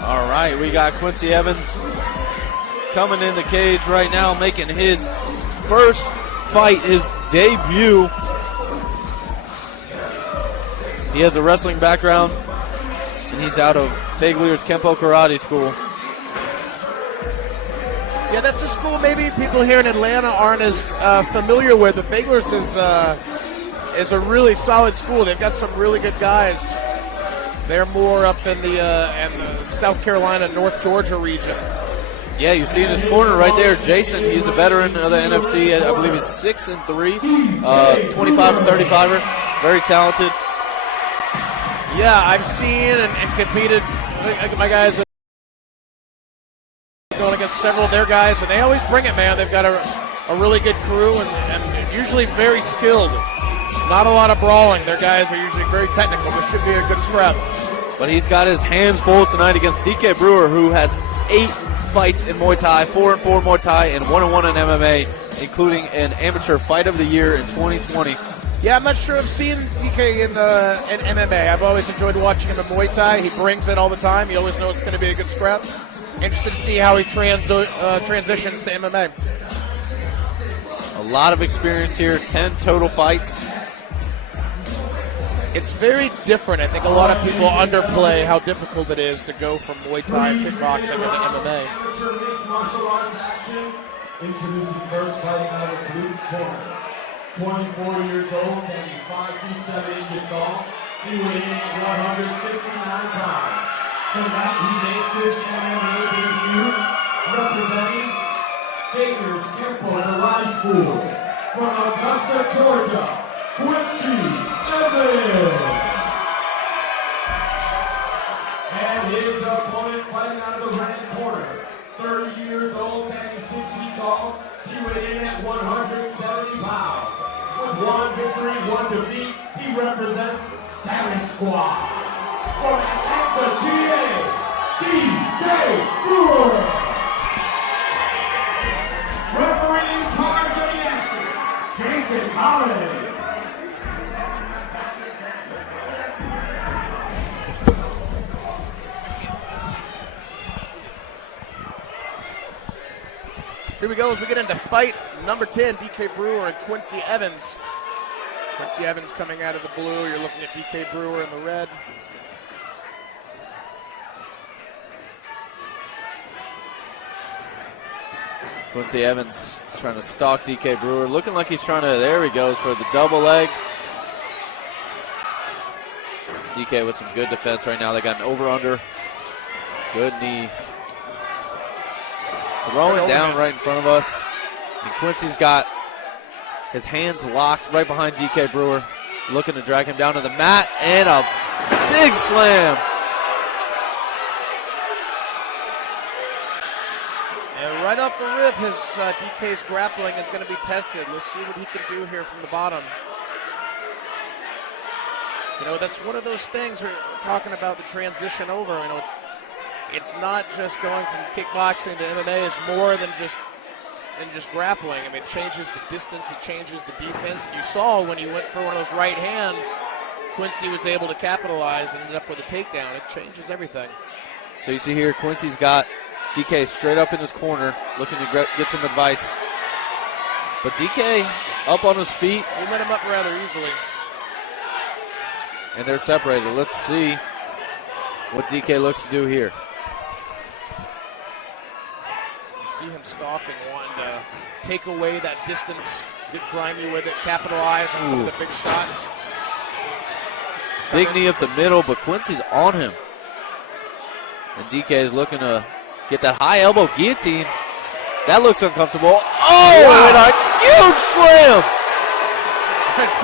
All right, we got Quincy Evans coming in the cage right now, making his first fight, his debut. He has a wrestling background, and he's out of Faglier's Kempo Karate School. Yeah, that's a school maybe people here in Atlanta aren't as familiar with. The Faglier's is a really solid school. They've got some really good guys. They're more up in the South Carolina, North Georgia region. Yeah, you see in his corner right there, Jason. He's a veteran of the NFC. I believe he's 6-3, 25-35er. Very talented. Yeah, I've seen and competed. My guys are going against several of their guys, and they always bring it, man. They've got a really good crew and usually very skilled. Not a lot of brawling. Their guys are usually very technical. This should be a good scrap. But he's got his hands full tonight against DK Brewer, who has 8 fights in Muay Thai, 4-4 Muay Thai, and 1-1 in MMA, including an amateur fight of the year in 2020. Yeah, I'm not sure I've seen DK in MMA. I've always enjoyed watching him in Muay Thai. He brings it all the time. You always know it's going to be a good scrap. Interested to see how he transitions to MMA. A lot of experience here, 10 total fights. It's very different. I think a lot of people underplay how difficult it is to go from Muay Thai and kickboxing into MMA. Introducing first fighting out of the blue corner. 24 years old, standing 5 feet 7 inches tall. He weighed in at 169 pounds. Tonight he makes his MMA debut, representing Faglier's Kempo Karate School. From Augusta, Georgia, Quincy Evans. And his opponent fighting out of the red corner. 30 years old, standing 6 feet tall. He weighed in at 170 pounds. With 1 victory, 1 defeat, he represents Savage Squad. For Atlanta, GA, DJ Brewer. Refereeing card for the action, Jason Holland. Here we go as we get into fight number 10, DK Brewer and Quincy Evans. Quincy Evans coming out of the blue. You're looking at DK Brewer in the red. Quincy Evans trying to stalk DK Brewer. Looking like he's trying to, there he goes for the double leg. DK with some good defense right now. They got an over-under. Good knee. Throwing down right in front of us. And Quincy's got his hands locked right behind DK Brewer. Looking to drag him down to the mat. And a big slam. And right off the rip, his DK's grappling is going to be tested. Let's see what he can do here from the bottom. You know, that's one of those things we're talking about, the transition over. You know, it's not just going from kickboxing to MMA. It's more than just grappling. I mean, it changes the distance. It changes the defense. You saw when he went for one of those right hands, Quincy was able to capitalize and ended up with a takedown. It changes everything. So you see here, Quincy's got DK straight up in his corner, looking to get some advice. But DK up on his feet. He let him up rather easily. And they're separated. Let's see what DK looks to do here. You see him stalking, wanting to take away that distance, get grimy with it, capitalize on some of the big shots. Big knee up the middle, but Quincy's on him. And DK is looking to get that high elbow guillotine. That looks uncomfortable. Oh, wow. And a huge slam.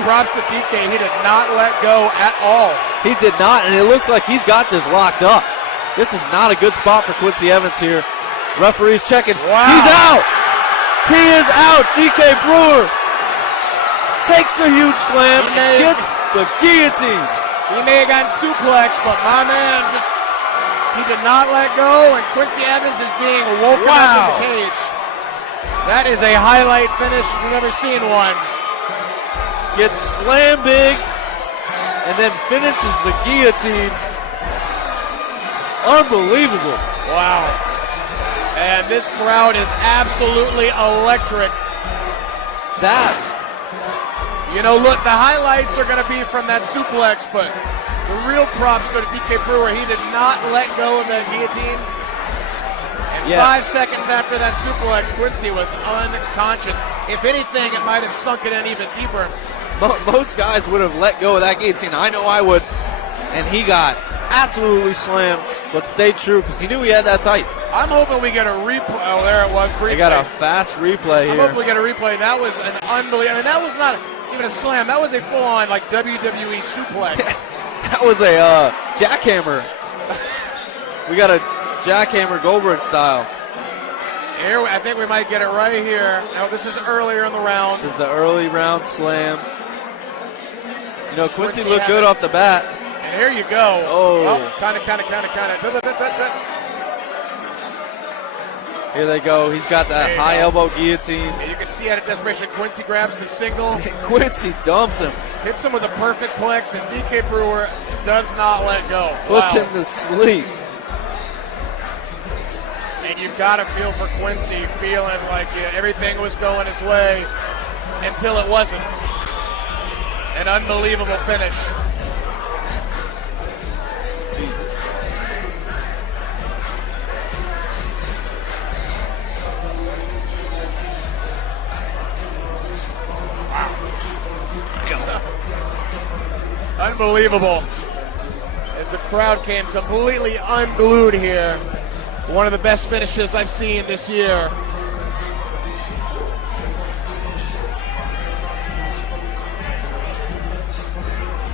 Props to DK. He did not let go at all. He did not, and it looks like he's got this locked up. This is not a good spot for Quincy Evans here. Referee's checking. Wow. He's out. He is out, DK Brewer. takes the huge slam, gets the guillotine. He may have gotten suplexed, but my man he did not let go, and Quincy Evans is being woken up in the cage. That is a highlight finish if you've never seen one. Gets slammed big, and then finishes the guillotine. Unbelievable. Wow. And this crowd is absolutely electric. Look, the highlights are going to be from that suplex, but the real props go to DK Brewer. He did not let go of that guillotine. And 5 seconds after that suplex, Quincy was unconscious. If anything, it might have sunk it in even deeper. Most guys would have let go of that guillotine. I know I would. And he got absolutely slammed, but stayed true because he knew he had that tight. I'm hoping we get a replay. Oh, there it was. Briefly. They got a fast replay here. I'm hoping we get a replay. That was an unbelievable. That was not even a slam. That was a full-on WWE suplex. That was a jackhammer. We got a jackhammer Goldberg style. Here, I think we might get it right here. Now, this is earlier in the round. This is the early round slam. Quincy looked good off the bat. And here you go. Oh. Kind of. Here they go. He's got that high elbow guillotine. And you can see out of desperation, Quincy grabs the single. Quincy dumps him. Hits him with a perfect plex, and DK Brewer does not let go. Puts him to sleep. And you've got to feel for Quincy, feeling like everything was going his way until it wasn't. An unbelievable finish. Unbelievable. As the crowd came completely unglued here. One of the best finishes I've seen this year.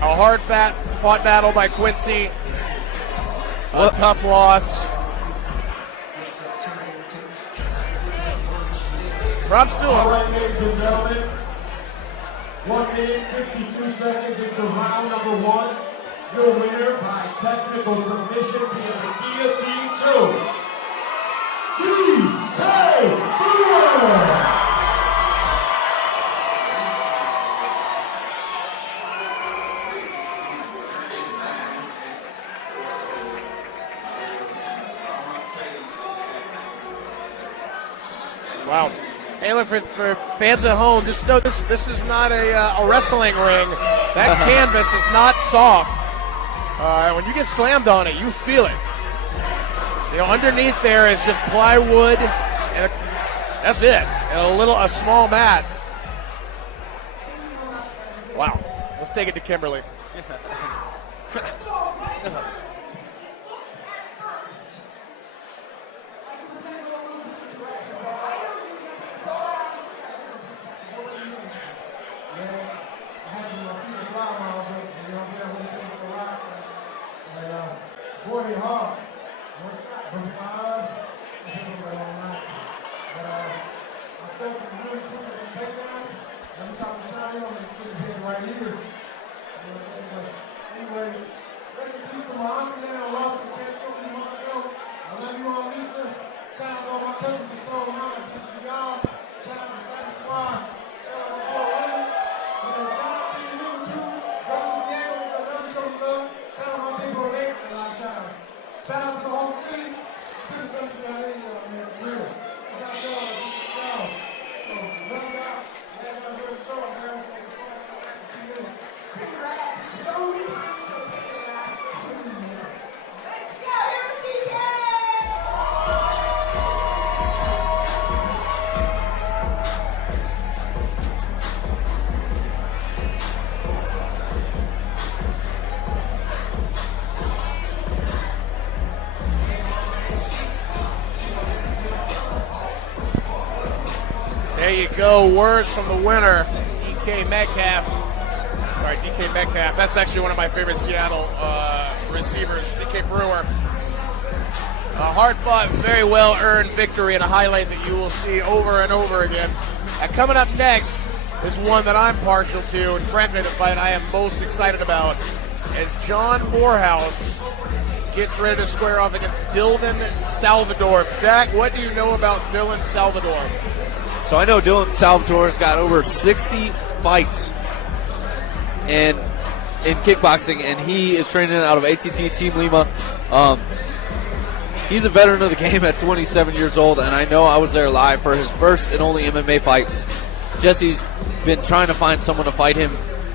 A hard-fought battle by Quincy. A tough loss. Props to him. All right, ladies and gentlemen. 1 minute, 52 seconds into round number 1. Your winner by technical submission via the guillotine choke, DK Brewer. Wow. Hey, look, for fans at home, just know this is not a wrestling ring. That canvas is not soft. When you get slammed on it, you feel it. Underneath there is just plywood, and that's it. And a small mat. Wow. Let's take it to Kimberly. Working hard. Was my I said all night. But I felt some really pushing the takedowns. And we tried to shine on and put his head right here. But anyway, rest in peace to my auntie now. I lost the cancer a few months ago. I love you all, Lisa. Shout out to all my cousins who stole mine. Peace to y'all. Shout out to Cyber Squad. Shout out to Paul Williams. Shout out to you too. Brother Diego, because I'm showing love. Shout out to my people over there. And I shout out. Shout out to the whole city. Please don't see how they man, for real. I got y'all. So, love y'all. Last time I heard the show, man. See you later. There you go. Words from the winner, DK Metcalf. DK Metcalf. That's actually one of my favorite Seattle receivers, DK Brewer. A hard-fought, very well-earned victory and a highlight that you will see over and over again. Coming up next, is one that I'm partial to, and frankly, the fight I am most excited about, as John Morehouse gets ready to square off against Dylan Salvador. Zach, what do you know about Dylan Salvador? So I know Dylan Salvador has got over 60 fights in kickboxing, and he is training out of ATT Team Lima. He's a veteran of the game at 27 years old, and I know I was there live for his first and only MMA fight. Jesse's been trying to find someone to fight him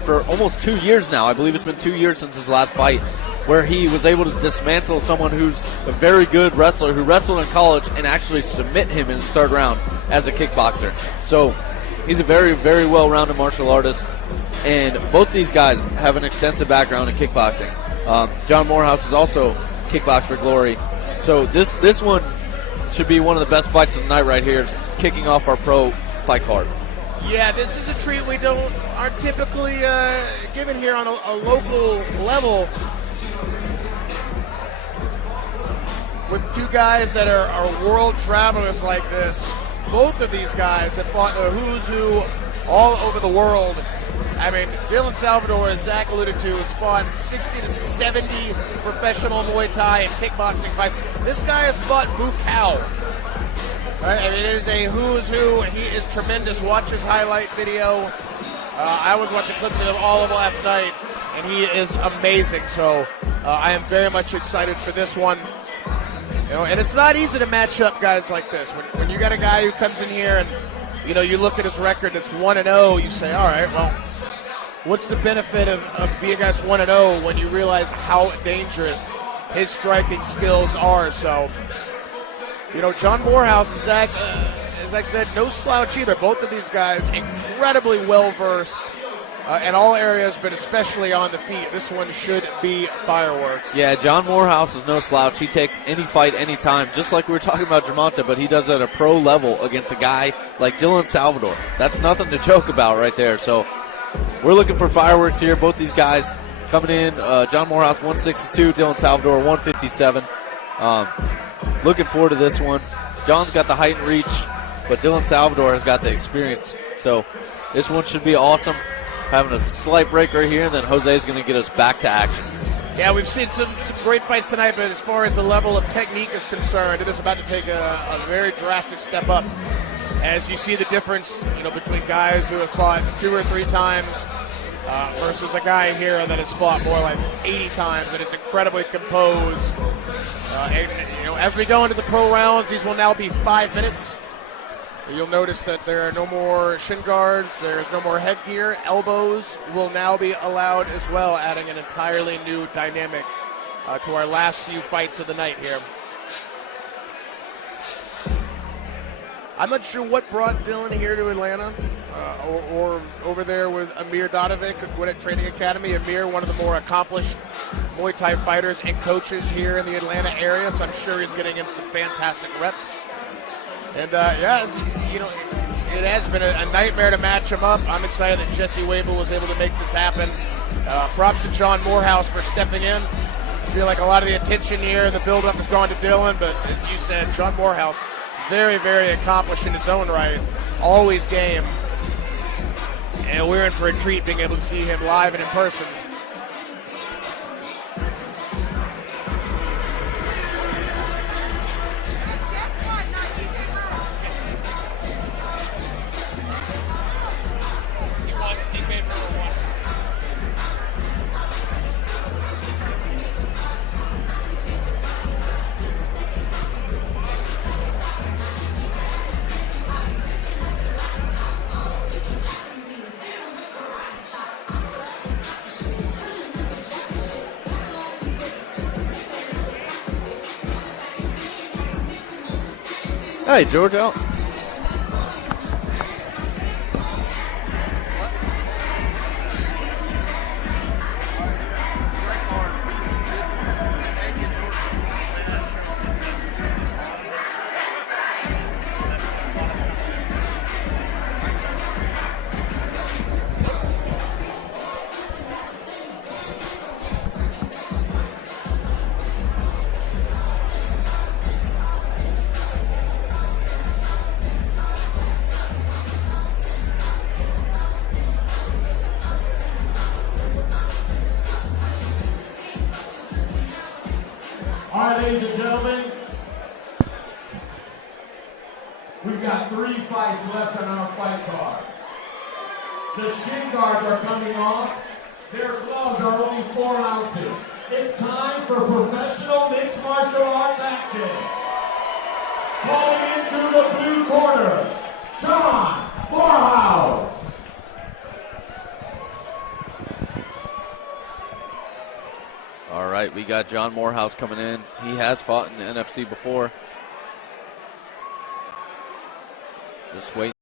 for almost 2 years now. I believe it's been 2 years since his last fight, where he was able to dismantle someone who's a very good wrestler who wrestled in college and actually submit him in the third round as a kickboxer. So he's a very, very well-rounded martial artist, and both these guys have an extensive background in kickboxing. John Morehouse is also kickbox for glory. So this one should be one of the best fights of the night right here, kicking off our pro fight card. Yeah, this is a treat we aren't typically given here on a local level, with two guys that are world travelers like this. Both of these guys have fought the who's who all over the world. I mean, Dylan Salvador, as Zach alluded to, has fought 60 to 70 professional Muay Thai and kickboxing fights. This guy has fought Bukau. Right? I mean, it is a who's who, and he is tremendous. Watch his highlight video. I was watching clips of him all of last night, and he is amazing. So I am very much excited for this one. You know, and it's not easy to match up guys like this. When you got a guy who comes in here and, you know, you look at his record, it's 1-0, you say, all right, well, what's the benefit of being guys 1-0 when you realize how dangerous his striking skills are? So, you know, John Morehouse, as Zach said, no slouch either. Both of these guys incredibly well-versed in all areas, but especially on the feet. This one should be fireworks. Yeah, John Morehouse is no slouch. He takes any fight anytime, just like we were talking about Germonta, but he does it at a pro level against a guy like Dylan Salvador. That's nothing to joke about right there. So we're looking for fireworks here. Both these guys coming in. John Morehouse 162, Dylan Salvador 157. Looking forward to this one. John's got the height and reach, but Dylan Salvador has got the experience. So this one should be awesome. Having a slight break right here, and then Jose's going to get us back to action. Yeah, we've seen some great fights tonight, but as far as the level of technique is concerned, it is about to take a very drastic step up. As you see the difference, you know, between guys who have fought 2 or 3 times versus a guy here that has fought more like 80 times and is incredibly composed. And, you know, as we go into the pro rounds, these will now be 5 minutes. You'll notice that there are no more shin guards, there's no more headgear. Elbows will now be allowed as well, adding an entirely new dynamic to our last few fights of the night here. I'm not sure what brought Dylan here to Atlanta or over there with Amir Dodovic at Gwinnett Training Academy. Amir, one of the more accomplished Muay Thai fighters and coaches here in the Atlanta area, so I'm sure he's getting in some fantastic reps. And, you know, it has been a nightmare to match him up. I'm excited that Jesse Wabel was able to make this happen. Props to John Morehouse for stepping in. I feel like a lot of the attention here, the build-up has gone to Dylan, but as you said, John Morehouse, very, very accomplished in his own right. Always game. And we're in for a treat being able to see him live and in person. Hey, George out. All right, ladies and gentlemen, we've got 3 fights left on our fight card. The shin guards are coming off. Their gloves are only 4 ounces. It's time for professional mixed martial arts action. Calling into the blue corner, John Morehouse. All right, we got John Morehouse coming in. He has fought in the NFC before. Just wait.